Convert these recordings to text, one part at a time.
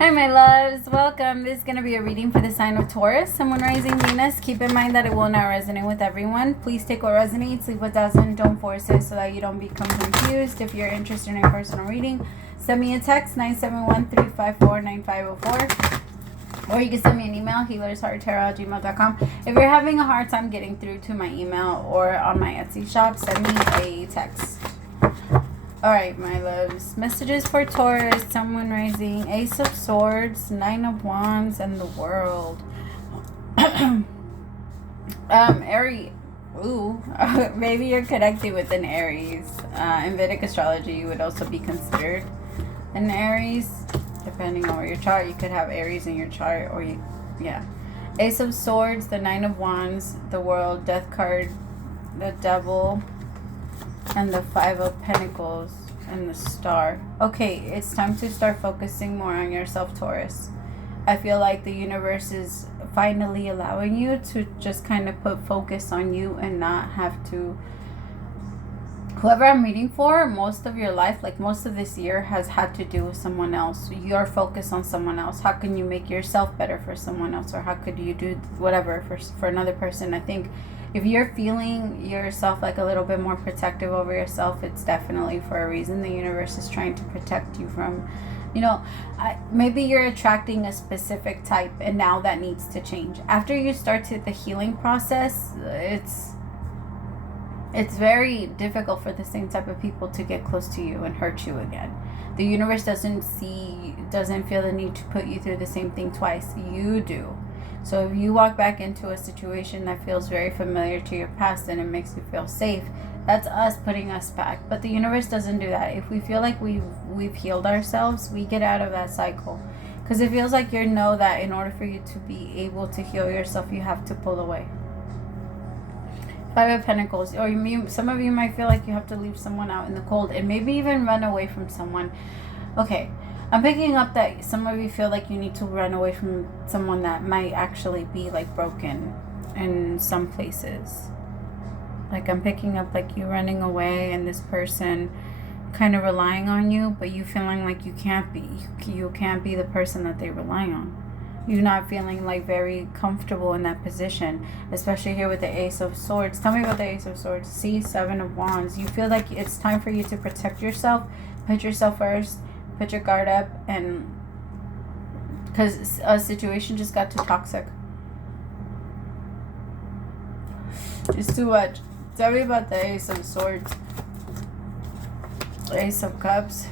Hi my loves, welcome. This is going to be a reading for the sign of Taurus, Sun, Moon, Rising, Venus. Keep in mind that it will not resonate with everyone. Please take what resonates, leave what doesn't. Don't force it so that you don't become confused. If you're interested in a personal reading, send me a text, 971-354-9504. Or you can send me an email, HealersHeartTarot@gmail.com. If you're having a hard time getting through to my email or on my Etsy shop, send me a text. Alright, my loves. Messages for Taurus, Sun, Moon, Rising, Ace of Swords, Nine of Wands, and the World. Aries. Ooh. Maybe you're connecting with an Aries. In Vedic astrology, you would also be considered an Aries. Depending on where your chart, you could have Aries in your chart. Or yeah. Ace of Swords, the Nine of Wands, the World, Death card, the Devil, and the Five of Pentacles and the Star. Okay, it's time to start focusing more on yourself, Taurus. I feel like the universe is finally allowing you to just kind of put focus on you and not have to... Whoever I'm reading for, most of your life, like most of this year, has had to do with someone else. You're focused on someone else. How can you make yourself better for someone else? Or how could you do whatever for another person? I think if you're feeling yourself like a little bit more protective over yourself, it's definitely for a reason. The universe is trying to protect you from, you know, maybe you're attracting a specific type and now that needs to change. After you start the healing process, it's very difficult for the same type of people to get close to you and hurt you again. The universe doesn't feel the need to put you through the same thing twice. You do. So if you walk back into a situation that feels very familiar to your past and it makes you feel safe, that's us putting us back. But the universe doesn't do that. If we feel like we've healed ourselves, we get out of that cycle. Because it feels like you know that in order for you to be able to heal yourself, you have to pull away. Five of Pentacles. Or some of you might feel like you have to leave someone out in the cold and maybe even run away from someone. Okay. I'm picking up that some of you feel like you need to run away from someone that might actually be like broken in some places. Like I'm picking up like you running away and this person kind of relying on you, but you feeling like you can't be. You can't be the person that they rely on. You're not feeling like very comfortable in that position, especially here with the Ace of Swords. Tell me about the Ace of Swords. See, Seven of Wands. You feel like it's time for you to protect yourself, put yourself first, put your guard up, and because a situation just got too toxic. It's too much. Tell me about the Ace of Swords. Ace of Cups.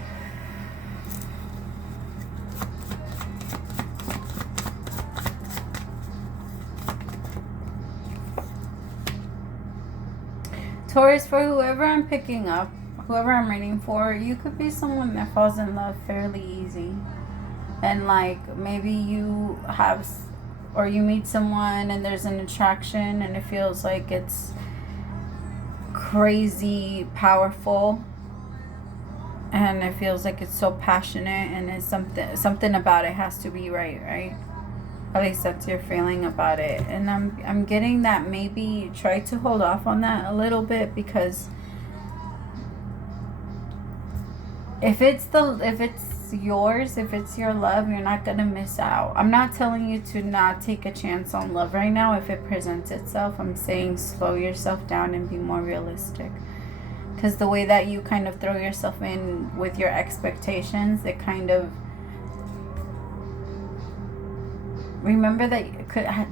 Taurus, for whoever I'm picking up, whoever I'm reading for, you could be someone that falls in love fairly easy. And like maybe you have, or you meet someone and there's an attraction and it feels like it's crazy powerful. And it feels like it's so passionate and it's something about it has to be right? At least that's your feeling about it. And I'm getting that maybe try to hold off on that a little bit, because if it's yours, if it's your love, you're not gonna miss out. I'm not telling you to not take a chance on love right now if it presents itself. I'm saying slow yourself down and be more realistic. Because the way that you kind of throw yourself in with your expectations, it kind of... Remember that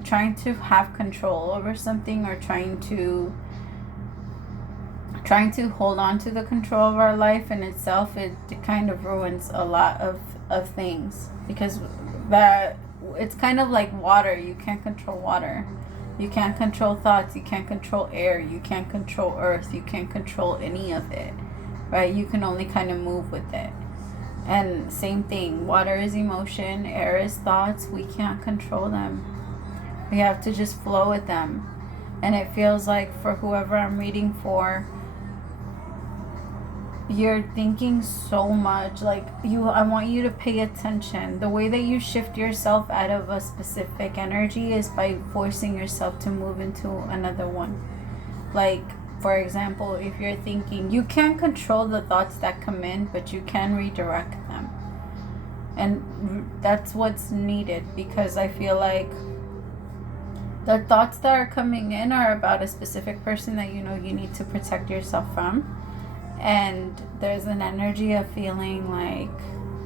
trying to have control over something or trying to hold on to the control of our life in itself, it kind of ruins a lot of things. Because that it's kind of like water. You can't control water. You can't control thoughts. You can't control air. You can't control earth. You can't control any of it, right? You can only kind of move with it. And same thing, water is emotion, air is thoughts. We can't control them. We have to just flow with them. And it feels like for whoever I'm reading for, you're thinking so much. Like I want you to pay attention. The way that you shift yourself out of a specific energy is by forcing yourself to move into another one. Like, for example, if you're thinking, you can't control the thoughts that come in, but you can redirect them. And that's what's needed, because I feel like the thoughts that are coming in are about a specific person that you know you need to protect yourself from. And there's an energy of feeling like,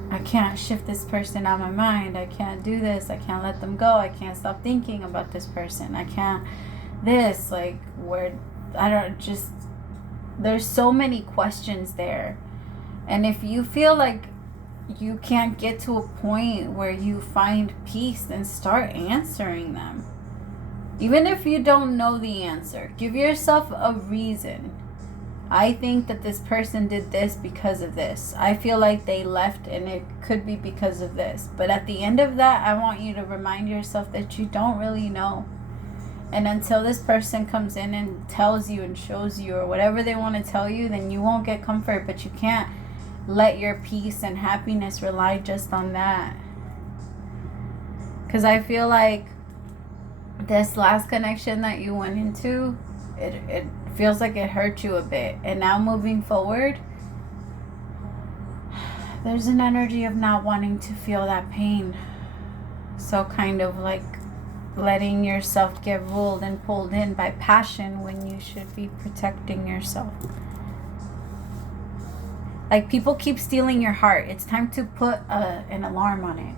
I can't shift this person out of my mind. I can't do this. I can't let them go. I can't stop thinking about this person. I can't this. Like, where, I don't just, there's so many questions there. And if you feel like you can't get to a point where you find peace, then start answering them. Even if you don't know the answer, give yourself a reason. I think that this person did this because of this. I feel like they left and it could be because of this. But at the end of that, I want you to remind yourself that you don't really know. And until this person comes in and tells you and shows you or whatever they want to tell you, then you won't get comfort. But you can't let your peace and happiness rely just on that. Because I feel like this last connection that you went into, it feels like it hurt you a bit. And now moving forward, there's an energy of not wanting to feel that pain. So kind of like letting yourself get ruled and pulled in by passion when you should be protecting yourself. Like, people keep stealing your heart. It's time to put an alarm on it.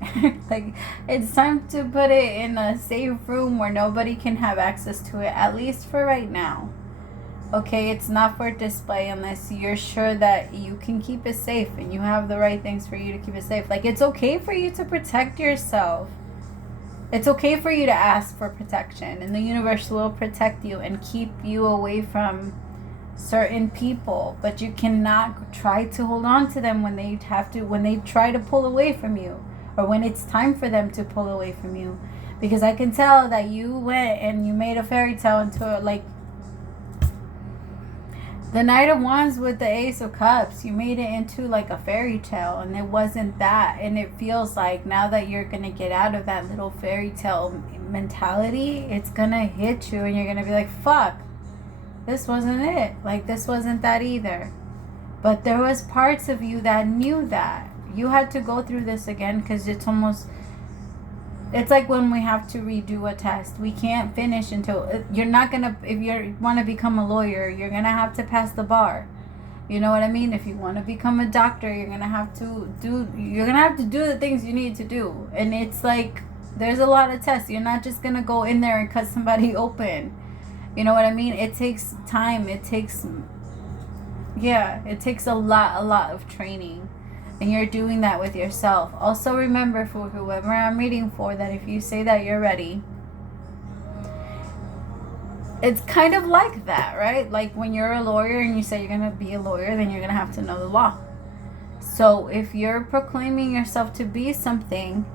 Like, it's time to put it in a safe room where nobody can have access to it, at least for right now. Okay, it's not for display unless you're sure that you can keep it safe and you have the right things for you to keep it safe. Like, it's okay for you to protect yourself. It's okay for you to ask for protection, and the universe will protect you and keep you away from certain people. But you cannot try to hold on to them when they try to pull away from you, or when it's time for them to pull away from you. Because I can tell that you went and you made a fairy tale into like the Knight of Wands with the Ace of Cups. You made it into like a fairy tale, and it wasn't that. And it feels like now that you're going to get out of that little fairy tale mentality, it's going to hit you and you're going to be like, fuck, this wasn't it. Like, this wasn't that either. But there was parts of you that knew that. You had to go through this again, because it's like when we have to redo a test. We can't finish until, you're not going to, if you want to become a lawyer, you're going to have to pass the bar. You know what I mean? If you want to become a doctor, you're going to have to do the things you need to do. And it's like, there's a lot of tests. You're not just going to go in there and cut somebody open. You know what I mean? It takes time. It takes a lot of training. And you're doing that with yourself. Also remember, for whoever I'm reading for, that if you say that you're ready, it's kind of like that, right? Like when you're a lawyer and you say you're going to be a lawyer, then you're going to have to know the law. So if you're proclaiming yourself to be something,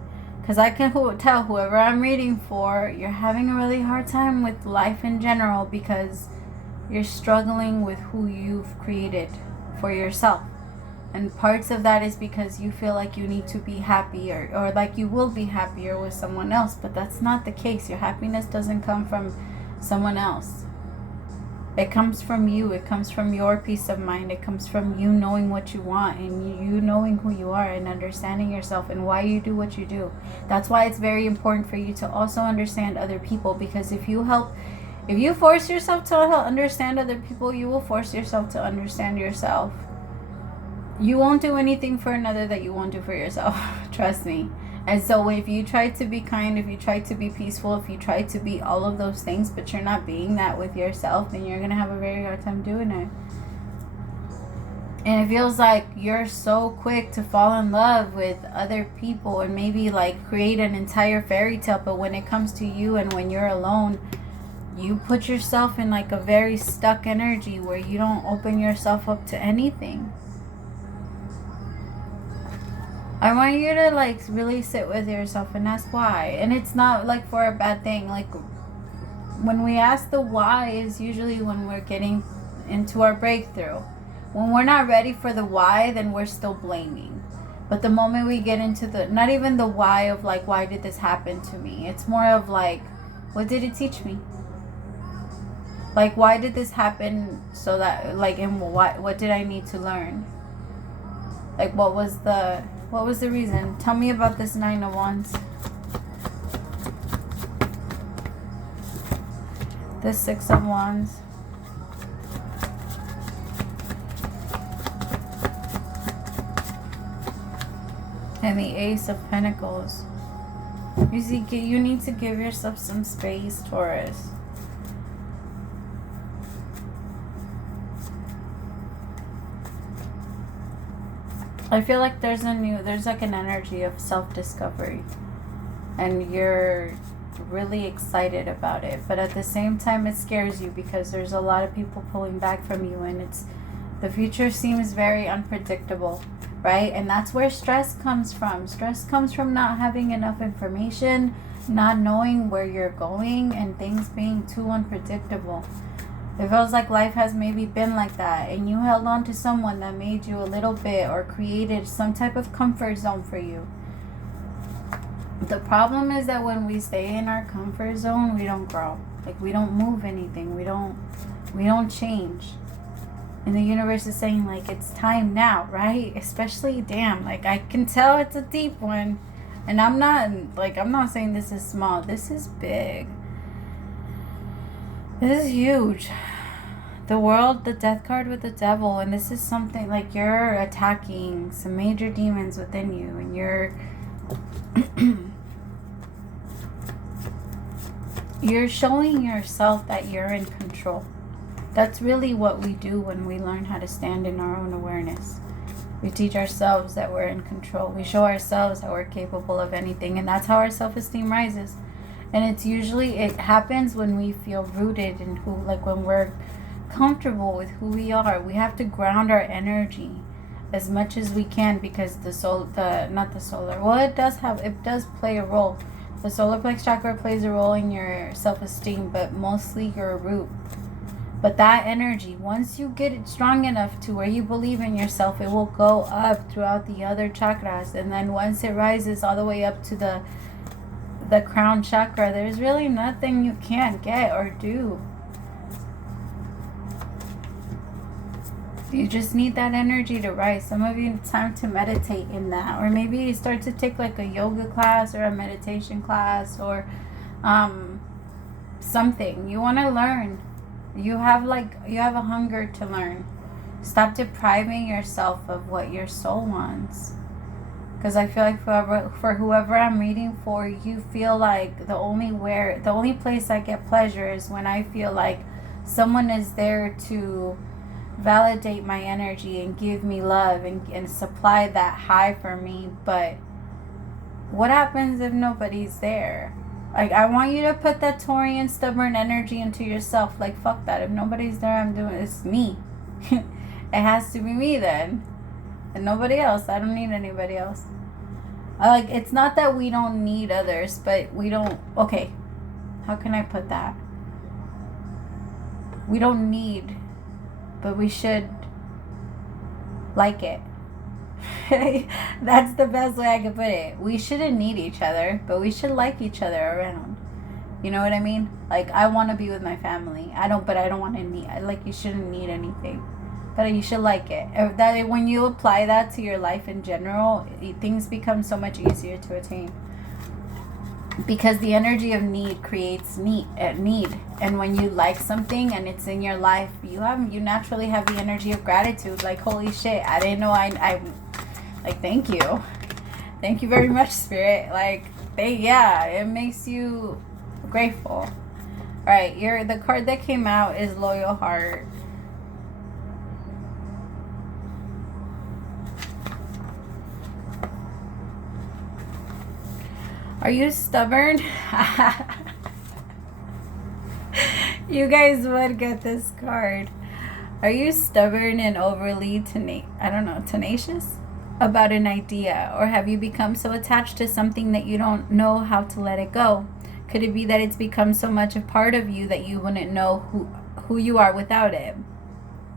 because I can tell whoever I'm reading for, you're having a really hard time with life in general, because you're struggling with who you've created for yourself. And parts of that is because you feel like you need to be happy, or like you will be happier with someone else. But that's not the case. Your happiness doesn't come from someone else. It comes from you. It comes from your peace of mind. It comes from you knowing what you want, and you knowing who you are, and understanding yourself and why you do what you do. That's why it's very important for you to also understand other people, because if you force yourself to understand other people, you will force yourself to understand yourself. You won't do anything for another that you won't do for yourself. Trust me. And so if you try to be kind, if you try to be peaceful, if you try to be all of those things, but you're not being that with yourself, then you're going to have a very hard time doing it. And it feels like you're so quick to fall in love with other people and maybe like create an entire fairy tale. But when it comes to you and when you're alone, you put yourself in like a very stuck energy where you don't open yourself up to anything. I want you to like really sit with yourself and ask why. And it's not like for a bad thing. Like when we ask the why is usually when we're getting into our breakthrough. When we're not ready for the why, then we're still blaming. But the moment we get into not even the why of like, why did this happen to me? It's more of like, what did it teach me? Like, why did this happen? So that like, and what did I need to learn? Like, what was the What was the reason? Tell me about this Nine of Wands. The Six of Wands. And the Ace of Pentacles. You see, you need to give yourself some space, Taurus. I feel like there's like an energy of self-discovery. And you're really excited about it. But at the same time, it scares you because there's a lot of people pulling back from you. And the future seems very unpredictable, right? And that's where stress comes from. Stress comes from not having enough information, not knowing where you're going, and things being too unpredictable. It feels like life has maybe been like that, and you held on to someone that made you a little bit or created some type of comfort zone for you. The problem is that when we stay in our comfort zone, we don't grow. Like, we don't move anything. We don't change. And the universe is saying, like, it's time now, right? Especially, damn, like, I can tell it's a deep one. And I'm not saying this is small. This is big. This is huge. The World, the Death card with the Devil. And this is something like you're attacking some major demons within you. And you're you're showing yourself that you're in control. That's really what we do when we learn how to stand in our own awareness. We teach ourselves that we're in control. We show ourselves that we're capable of anything. And that's how our self-esteem rises. And it happens when we feel rooted in when we're comfortable with who we are. We have to ground our energy as much as we can, because it does play a role. The solar plex chakra plays a role in your self-esteem, but mostly your root. But that energy, once you get it strong enough to where you believe in yourself, it will go up throughout the other chakras. And then once it rises all the way up to the crown chakra, there's really nothing you can't get or do. You just need that energy to rise. Some of you, it's time to meditate in that. Or maybe you start to take like a yoga class or a meditation class or something. You want to learn. You have a hunger to learn. Stop depriving yourself of what your soul wants. Because I feel like for whoever I'm reading for, you feel like the only place I get pleasure is when I feel like someone is there to validate my energy and give me love and supply that high for me. But what happens if nobody's there? Like, I want you to put that Taurian stubborn energy into yourself. Like, fuck that. If nobody's there, it's me. It has to be me then. And nobody else. I don't need anybody else. It's not that we don't need others, but we don't... Okay, how can I put that? We don't need, but we should like it. That's the best way I could put it. We shouldn't need each other, but we should like each other around. You know what I mean? Like, I want to be with my family. I don't want to need... you shouldn't need anything. But you should like it. When you apply that to your life in general, things become so much easier to attain. Because the energy of need creates need. And when you like something and it's in your life, you naturally have the energy of gratitude. Like, holy shit, I didn't know thank you. Thank you very much, Spirit. It makes you grateful. Alright, the card that came out is Loyal Heart. Are you stubborn? You guys would get this card. Are you stubborn and overly tenacious about an idea? Or have you become so attached to something that you don't know how to let it go? Could it be that it's become so much a part of you that you wouldn't know who you are without it?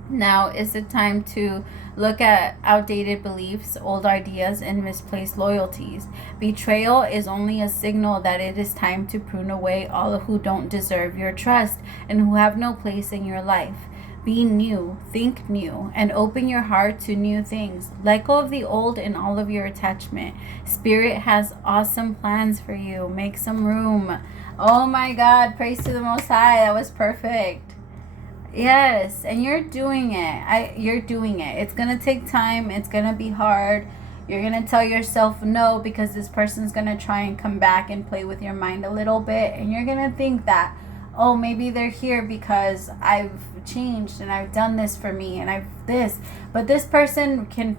Now is the time to look at outdated beliefs, old ideas, and misplaced loyalties. Betrayal is only a signal that it is time to prune away all who don't deserve your trust and who have no place in your life. Be new, think new, and open your heart to new things. Let go of the old and all of your attachment. Spirit has awesome plans for you. Make some room. Oh my God, praise to the Most High. That was perfect. Yes, and you're doing it. You're doing it. It's going to take time. It's going to be hard. You're going to tell yourself no because this person's going to try and come back and play with your mind a little bit. And you're going to think that, oh, maybe they're here because I've changed and I've done this for me and I've this. But this person can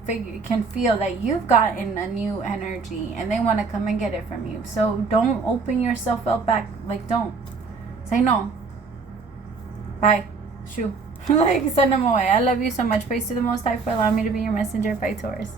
feel that you've gotten a new energy and they want to come and get it from you. So don't open yourself up back. Like, don't. Say no. Bye. Shoo. Like, send them away. I love you so much. Praise to the Most High for allowing me to be your messenger. Bye, Taurus.